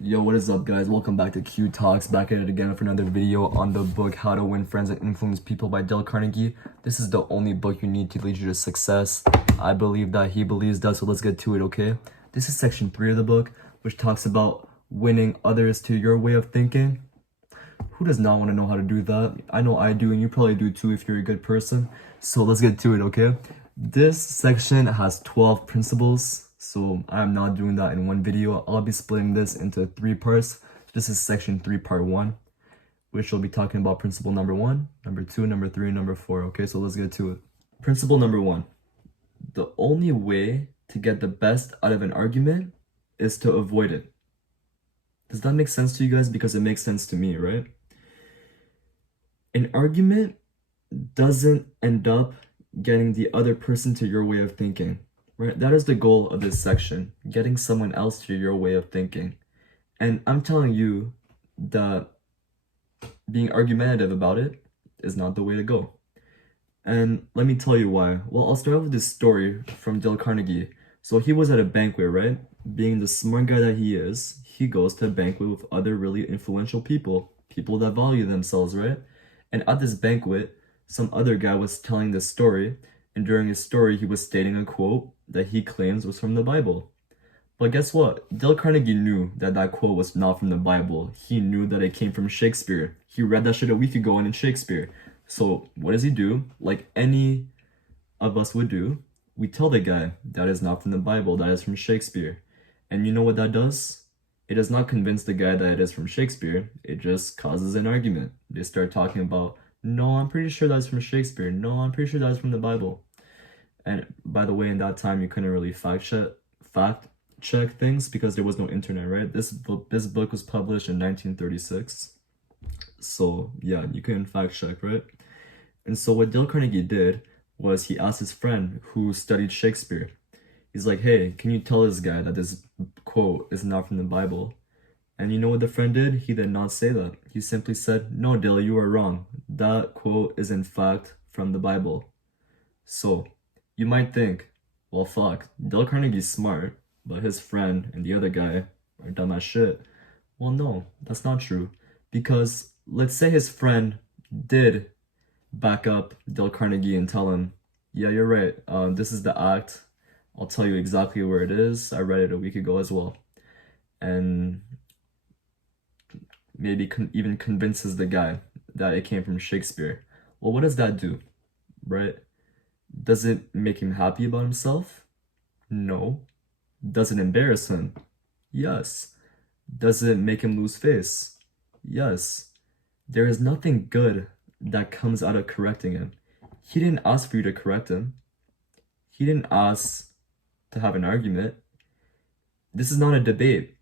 Yo, what is up, guys? Welcome back to Q Talks. Back at it again for another video on the book How to Win Friends and Influence People by Dale Carnegie. This is the only book you need to lead you to success. I believe that, he believes that, so let's get to it, okay? This is section 3 of the book, which talks about winning others to your way of thinking. Who does not want to know how to do that? I know I do, and you probably do too if you're a good person. So let's get to it, okay? This section has 12 principles, so I'm not doing that in one video. I'll be splitting this into 3 parts. So this is section 3, part 1, which will be talking about principle number 1, number 2, number 3, and number 4. Okay, so let's get to it. Principle number 1. The only way to get the best out of an argument is to avoid it. Does that make sense to you guys? Because it makes sense to me, right? An argument doesn't end up getting the other person to your way of thinking, right? That is the goal of this section, getting someone else to your way of thinking. And I'm telling you that being argumentative about it is not the way to go. And let me tell you why. Well, I'll start with this story from Dale Carnegie. So he was at a banquet, right? Being the smart guy that he is, he goes to a banquet with other really influential people that value themselves, right? And at this banquet, some other guy was telling this story, and during his story, he was stating a quote that he claims was from the Bible. But guess what? Dale Carnegie knew that that quote was not from the Bible. He knew that it came from Shakespeare. He read that shit a week ago in Shakespeare. So what does he do? Like any of us would do, we tell the guy that is not from the Bible, that is from Shakespeare. And you know what that does? It does not convince the guy that it is from Shakespeare. It just causes an argument. They start talking about, no, I'm pretty sure that's from Shakespeare. No, I'm pretty sure that's from the Bible. And by the way, in that time, you couldn't really fact check things because there was no internet, right? This book was published in 1936. So yeah, you couldn't fact check, right? And so what Dale Carnegie did was he asked his friend who studied Shakespeare. He's like, hey, can you tell this guy that this quote is not from the Bible? And you know what the friend did? He did not say that. He simply said, no, Dale, you are wrong. That quote is in fact from the Bible. So you might think, well, fuck, Dale Carnegie's smart, but his friend and the other guy are dumb as shit. Well, no, that's not true. Because let's say his friend did back up Dale Carnegie and tell him, yeah, you're right. This is the act. I'll tell you exactly where it is. I read it a week ago as well. And maybe even convinces the guy that it came from Shakespeare. Well, what does that do, right? Does it make him happy about himself? No. Does it embarrass him? Yes. Does it make him lose face? Yes. There is nothing good that comes out of correcting him. He didn't ask for you to correct him. He didn't ask to have an argument. This is not a debate.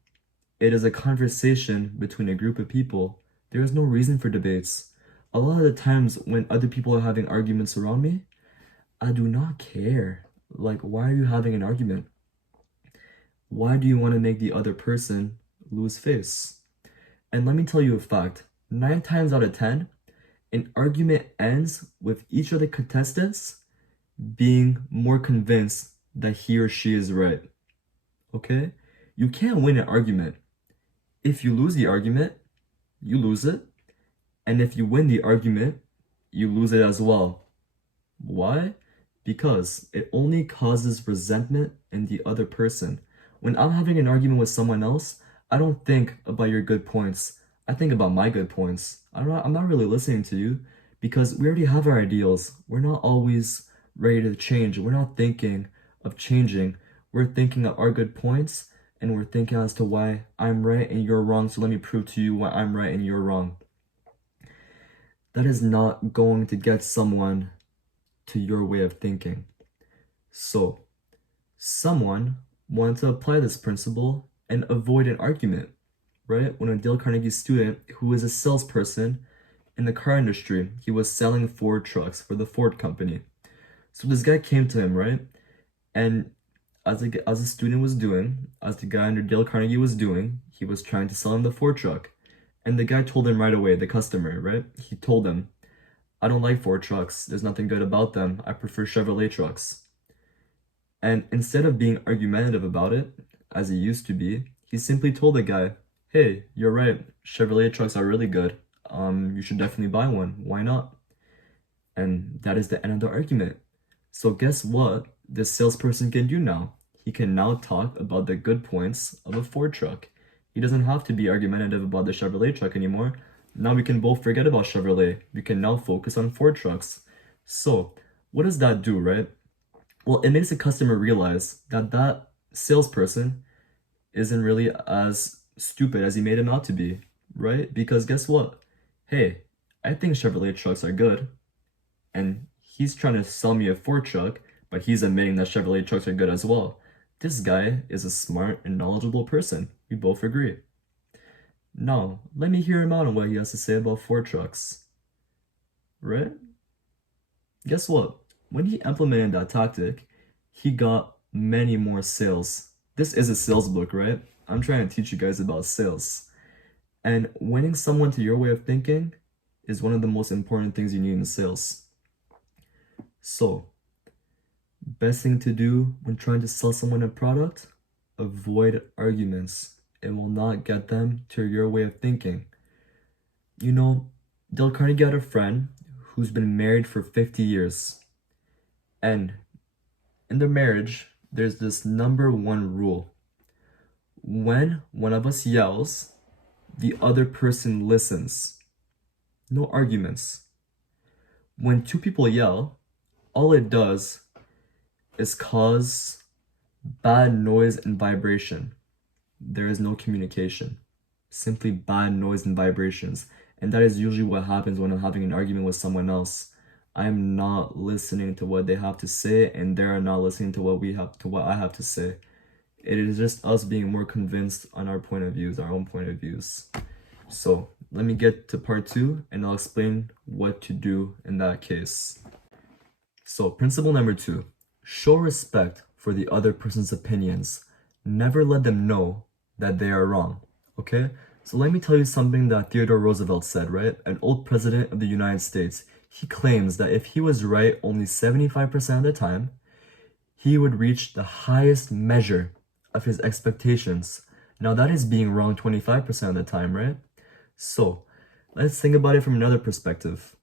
It is a conversation between a group of people. There is no reason for debates. A lot of the times when other people are having arguments around me, I do not care. Like, why are you having an argument? Why do you want to make the other person lose face? And let me tell you a fact. 9 times out of 10, an argument ends with each of the contestants being more convinced that he or she is right. Okay? You can't win an argument. If you lose the argument, you lose it. And if you win the argument, you lose it as well. Why? Because it only causes resentment in the other person. When I'm having an argument with someone else, I don't think about your good points. I think about my good points. I'm not really listening to you because we already have our ideals. We're not always ready to change. We're not thinking of changing. We're thinking of our good points and we're thinking as to why I'm right and you're wrong. So let me prove to you why I'm right and you're wrong. That is not going to get someone to your way of thinking. So someone wanted to apply this principle and avoid an argument, right? When a Dale Carnegie student who is a salesperson in the car industry, he was selling Ford trucks for the Ford company. So this guy came to him, right? And as a student was doing, as the guy under Dale Carnegie was doing, he was trying to sell him the Ford truck. And the guy told him right away, the customer, right? He told him, I don't like Ford trucks. There's nothing good about them. I prefer Chevrolet trucks. And instead of being argumentative about it, as he used to be, he simply told the guy, hey, you're right, Chevrolet trucks are really good. You should definitely buy one. Why not? And that is the end of the argument. So guess what this salesperson can do now? He can now talk about the good points of a Ford truck. He doesn't have to be argumentative about the Chevrolet truck anymore. Now we can both forget about Chevrolet. We can now focus on Ford trucks. So, what does that do, right? Well, it makes the customer realize that that salesperson isn't really as stupid as he made him out to be, right? Because guess what? Hey, I think Chevrolet trucks are good, and he's trying to sell me a Ford truck, but he's admitting that Chevrolet trucks are good as well. This guy is a smart and knowledgeable person. We both agree. Now, let me hear him out on what he has to say about Ford trucks, right? Guess what? When he implemented that tactic, he got many more sales. This is a sales book, right? I'm trying to teach you guys about sales. And winning someone to your way of thinking is one of the most important things you need in sales. So, best thing to do when trying to sell someone a product, avoid arguments. It will not get them to your way of thinking. You know, Dale Carnegie had a friend who's been married for 50 years. And in their marriage, there's this number one rule. When one of us yells, the other person listens. No arguments. When two people yell, all it does is cause bad noise and vibration. There is no communication. Simply bad noise and vibrations. And that is usually what happens when I'm having an argument with someone else. I am not listening to what they have to say, and they're not listening to what I have to say. It is just us being more convinced on our point of views, our own point of views. So let me get to part 2, and I'll explain what to do in that case. So principle number 2, show respect for the other person's opinions. Never let them know that they are wrong, okay? So let me tell you something that Theodore Roosevelt said, right? An old president of the United States. He claims that if he was right only 75% of the time, he would reach the highest measure of his expectations. Now that is being wrong 25% of the time, right? So let's think about it from another perspective.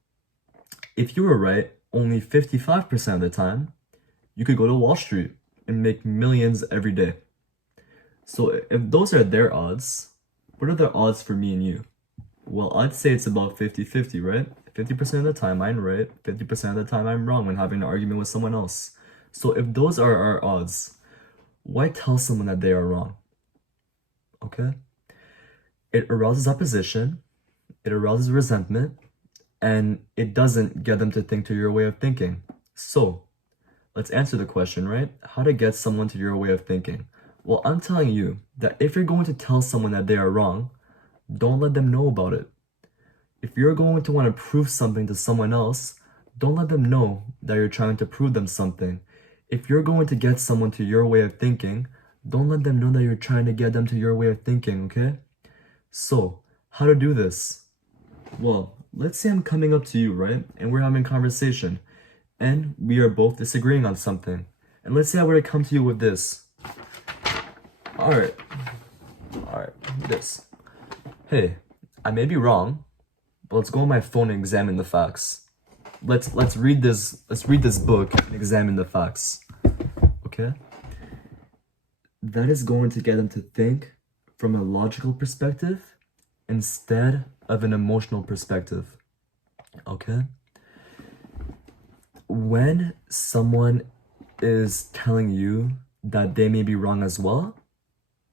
If you were right only 55% of the time, you could go to Wall Street and make millions every day. So if those are their odds, what are the odds for me and you? Well, I'd say it's about 50-50, right? 50% of the time I'm right, 50% of the time I'm wrong when having an argument with someone else. So if those are our odds, why tell someone that they are wrong? Okay? It arouses opposition, it arouses resentment, and it doesn't get them to think to your way of thinking. So, let's answer the question, right? How to get someone to your way of thinking. Well, I'm telling you that if you're going to tell someone that they are wrong, don't let them know about it. If you're going to want to prove something to someone else, don't let them know that you're trying to prove them something. If you're going to get someone to your way of thinking, don't let them know that you're trying to get them to your way of thinking, okay? So, how to do this? Well, let's say I'm coming up to you, right? And we're having a conversation. And we are both disagreeing on something. And let's say I were to come to you with this. Alright, this. Hey, I may be wrong, but let's go on my phone and examine the facts. Let's read this book and examine the facts. Okay? That is going to get them to think from a logical perspective instead of an emotional perspective. Okay? When someone is telling you that they may be wrong as well,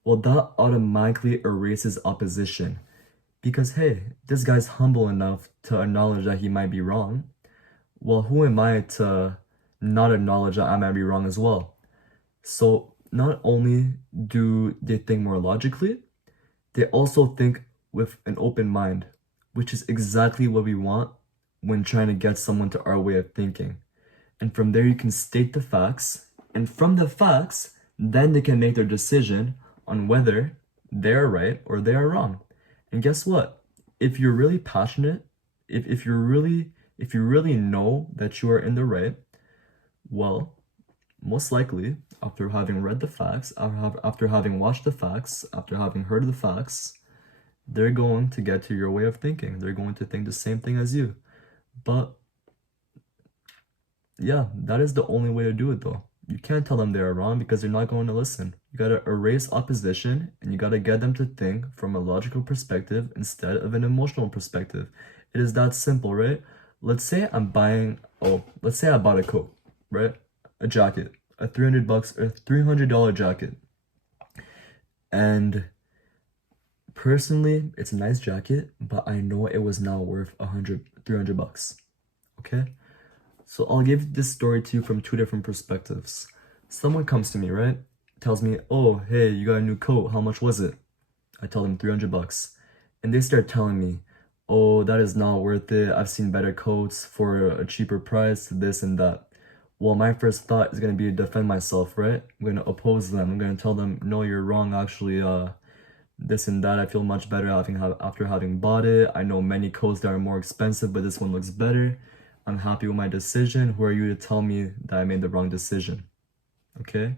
well, that automatically erases opposition. Because, hey, this guy's humble enough to acknowledge that he might be wrong. Well, who am I to not acknowledge that I might be wrong as well? So, not only do they think more logically, they also think with an open mind, which is exactly what we want when trying to get someone to our way of thinking. And from there, you can state the facts, and from the facts, then they can make their decision on whether they're right or they are wrong. And guess what? If you're really passionate, if you really know that you are in the right, well, most likely, after having read the facts, after having watched the facts, after having heard the facts, they're going to get to your way of thinking. They're going to think the same thing as you. But yeah, that is the only way to do it though. You can't tell them they're wrong because they're not going to listen. You gotta erase opposition and you gotta get them to think from a logical perspective instead of an emotional perspective. It is that simple, right? Let's say I bought a coat, right? A jacket, a $300 or $300 jacket. And personally, it's a nice jacket, but I know it was now worth 300 bucks. Okay? So I'll give this story to you from two different perspectives. Someone comes to me, right? Tells me, "Oh, hey, you got a new coat. How much was it?" I tell them 300 bucks. And they start telling me, "Oh, that is not worth it. I've seen better coats for a cheaper price, this and that." Well, my first thought is going to be to defend myself, right? I'm going to oppose them. I'm going to tell them, "No, you're wrong. Actually, this and that. I feel much better after having bought it. I know many coats that are more expensive, but this one looks better. I'm happy with my decision. Who are you to tell me that I made the wrong decision?" Okay?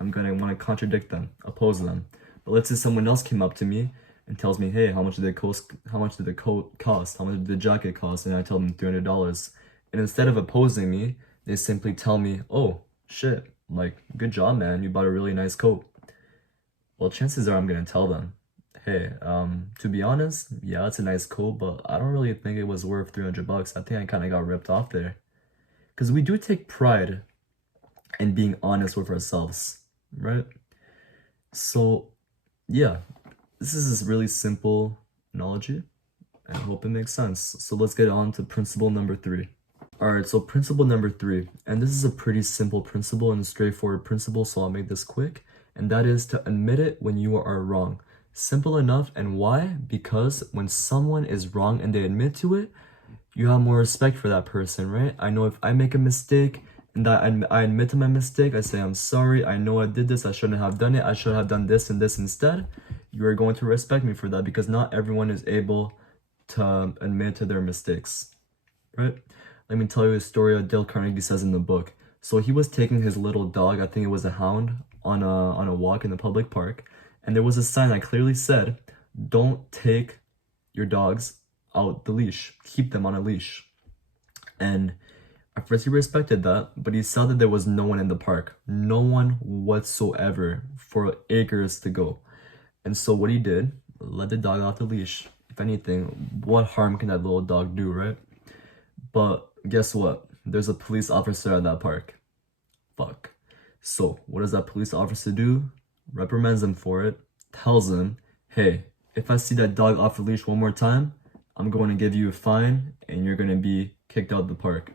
I'm gonna want to contradict them, oppose them. But let's say someone else came up to me and tells me, "Hey, how much did the coat cost? How much did the jacket cost?" And I tell them $300. And instead of opposing me, they simply tell me, "Oh, shit, like, good job, man. You bought a really nice coat." Well, chances are I'm gonna tell them, "Hey, to be honest, yeah, it's a nice coat, but I don't really think it was worth 300 bucks. I think I kind of got ripped off there." Because we do take pride in being honest with ourselves, right? So, yeah, this is this really simple analogy, and I hope it makes sense. So let's get on to principle number 3. Alright, so principle number 3, and this is a pretty simple principle and a straightforward principle, so I'll make this quick, and that is to admit it when you are wrong. Simple enough, and why? Because when someone is wrong and they admit to it, you have more respect for that person, right? I know if I make a mistake and that I admit to my mistake, I say, "I'm sorry, I know I did this, I shouldn't have done it, I should have done this and this instead," you are going to respect me for that because not everyone is able to admit to their mistakes, right? Let me tell you a story that Dale Carnegie says in the book. So he was taking his little dog, I think it was a hound, on a walk in the public park, and there was a sign that clearly said, "Don't take your dogs out the leash. Keep them on a leash." And at first he respected that, but he saw that there was no one in the park. No one whatsoever for acres to go. And so what he did, let the dog off the leash. If anything, what harm can that little dog do, right? But guess what? There's a police officer at that park. Fuck. So what does that police officer do? Reprimands him for it, tells him, "Hey, if I see that dog off the leash one more time, I'm going to give you a fine and you're going to be kicked out of the park."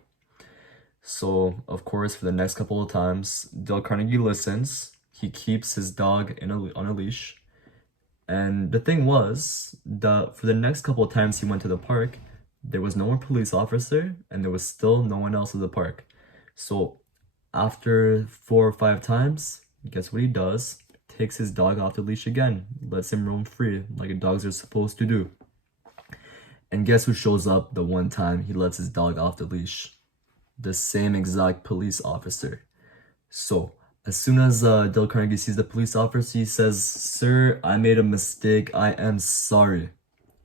So, of course, for the next couple of times, Dale Carnegie listens. He keeps his dog on a leash. And the thing was that for the next couple of times he went to the park, there was no more police officer and there was still no one else at the park. So after 4 or 5 times, guess what he does? Takes his dog off the leash again, lets him roam free like dogs are supposed to do. And guess who shows up the one time he lets his dog off the leash? The same exact police officer. So as soon as Dale Carnegie sees the police officer, he says, "Sir, I made a mistake. I am sorry.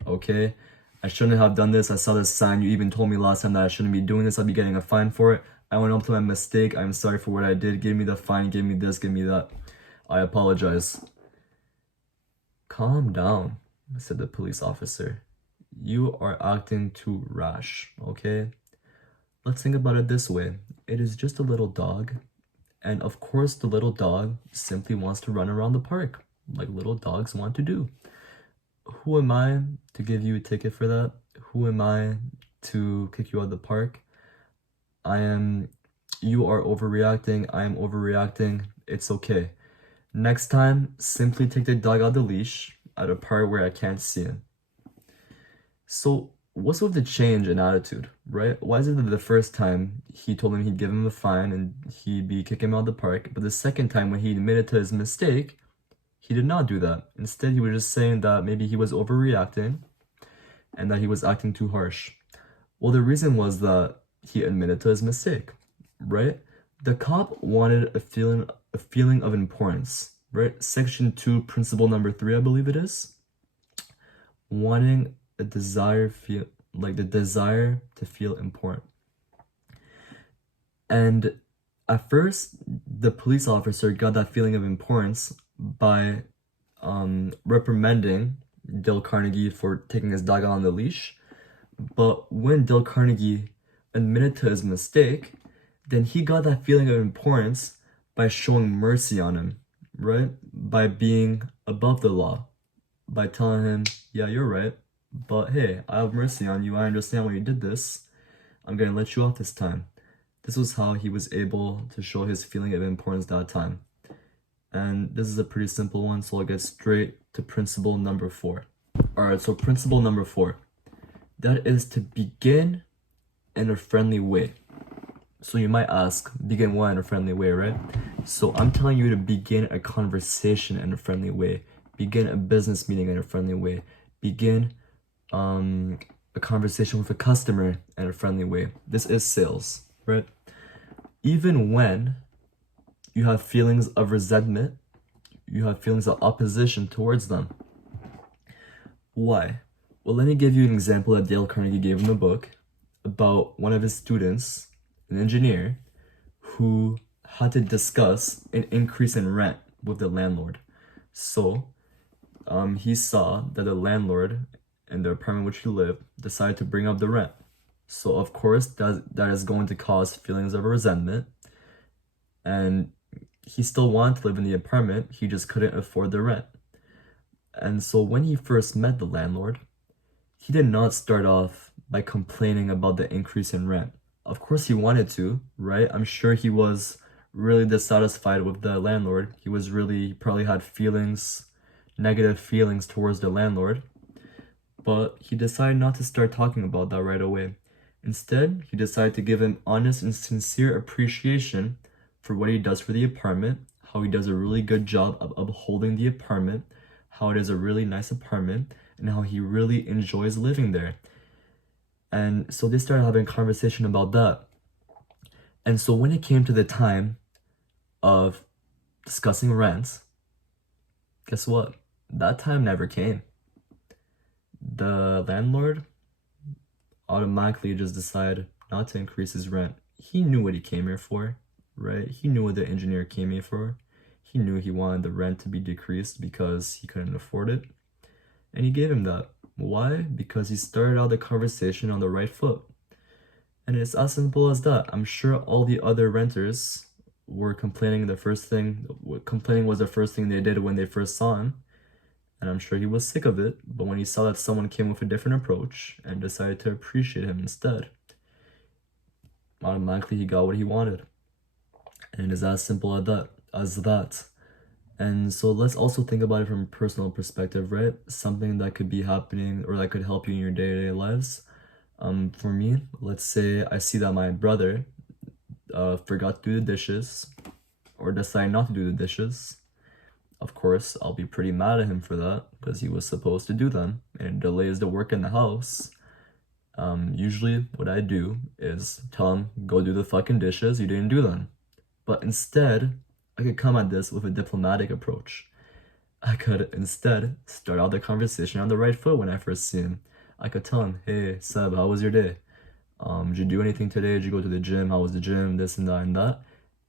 Okay? I shouldn't have done this. I saw this sign. You even told me last time that I shouldn't be doing this. I'll be getting a fine for it. I went up to my mistake. I'm sorry for what I did. Give me the fine. Give me this. Give me that. I apologize." "Calm down," said the police officer. "You are acting too rash, okay? Let's think about it this way. It is just a little dog. And of course, the little dog simply wants to run around the park, like little dogs want to do. Who am I to give you a ticket for that? Who am I to kick you out of the park? You are overreacting. I am overreacting. It's okay. Next time, simply take the dog out of the leash at a part where I can't see him." So what's with the change in attitude, right? Why is it that the first time he told him he'd give him a fine and he'd be kicking him out of the park, but the second time when he admitted to his mistake, he did not do that. Instead, he was just saying that maybe he was overreacting and that he was acting too harsh. Well, the reason was that he admitted to his mistake, right? The cop wanted a feeling of importance, right? Section 2, principle number 3, I believe it is. wanting a desire feel like the desire to feel important. And at first, the police officer got that feeling of importance by reprimanding Dale Carnegie for taking his dog out on the leash. But when Dale Carnegie admitted to his mistake, then he got that feeling of importance by showing mercy on him, right? By being above the law, by telling him, yeah, you're right, but hey, I have mercy on you. I understand why you did this. I'm gonna let you off this time. This was how he was able to show his feeling of importance that time. And this is a pretty simple one, so I'll get straight to principle number 4. Alright, so principle number 4. That is to begin in a friendly way. So you might ask, begin what in a friendly way, right? So I'm telling you to begin a conversation in a friendly way. Begin a business meeting in a friendly way. Begin a conversation with a customer in a friendly way. This is sales, right? Even when you have feelings of resentment, you have feelings of opposition towards them. Why? Well, let me give you an example that Dale Carnegie gave in the book about one of his students, an engineer, who had to discuss an increase in rent with the landlord. So he saw that the landlord in the apartment which he lived decided to bring up the rent. So of course that is going to cause feelings of resentment, and he still wanted to live in the apartment, he just couldn't afford the rent. And so when he first met the landlord, he did not start off by complaining about the increase in rent. Of course he wanted to, right? I'm sure he was really dissatisfied with the landlord. He probably had negative feelings towards the landlord. But he decided not to start talking about that right away. Instead, he decided to give him honest and sincere appreciation for what he does for the apartment, how he does a really good job of upholding the apartment, how it is a really nice apartment, and how he really enjoys living there. And so they started having a conversation about that. And so when it came to the time of discussing rent, guess what? That time never came. The landlord automatically just decided not to increase his rent. He knew what he came here for, right? He knew what the engineer came here for. He knew he wanted the rent to be decreased because he couldn't afford it. And he gave him that. Why? Because he started out the conversation on the right foot. And it's as simple as that. I'm sure all the other renters were complaining was the first thing they did when they first saw him. And I'm sure he was sick of it, but when he saw that someone came with a different approach and decided to appreciate him instead, automatically he got what he wanted. And it is as simple as that. And so let's also think about it from a personal perspective, right? Something that could be happening or that could help you in your day-to-day lives. For me, let's say I see that my brother forgot to do the dishes or decided not to do the dishes. Of course, I'll be pretty mad at him for that because he was supposed to do them and it delays the work in the house. Usually what I do is tell him, go do the fucking dishes, you didn't do them. But instead, I could come at this with a diplomatic approach. I could instead start out the conversation on the right foot when I first see him. I could tell him, hey, Seb, how was your day? Did you do anything today? Did you go to the gym? How was the gym? This and that and that.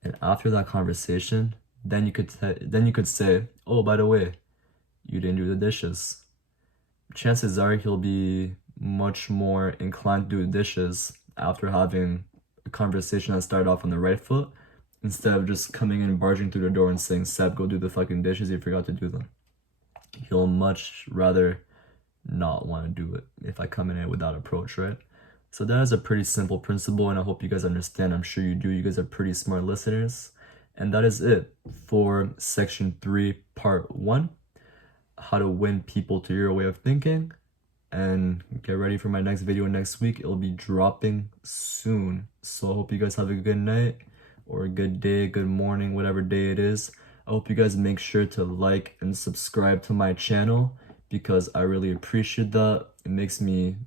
And after that conversation, then you could say, oh, by the way, you didn't do the dishes. Chances are he'll be much more inclined to do the dishes after having a conversation that started off on the right foot, instead of just coming in and barging through the door and saying, Seb, go do the fucking dishes, you forgot to do them. He'll much rather not want to do it if I come in with that approach, right? So that is a pretty simple principle, and I hope you guys understand. I'm sure you do. You guys are pretty smart listeners. And that is it for section 3, part 1, how to win people to your way of thinking. And get ready for my next video next week. It'll be dropping soon. So I hope you guys have a good night or a good day, good morning, whatever day it is. I hope you guys make sure to like and subscribe to my channel because I really appreciate that. It makes me,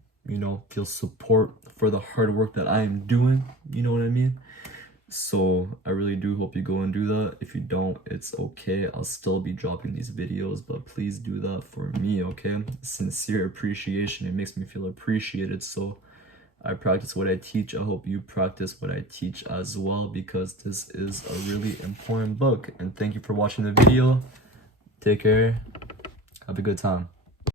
feel support for the hard work that I am doing. You know what I mean? So I really do hope you go and do that. If you don't, it's okay. I'll still be dropping these videos, but please do that for me, okay? Sincere appreciation. It makes me feel appreciated. So I practice what I teach. I hope you practice what I teach as well, because this is a really important book. And thank you for watching the video. Take care. Have a good time.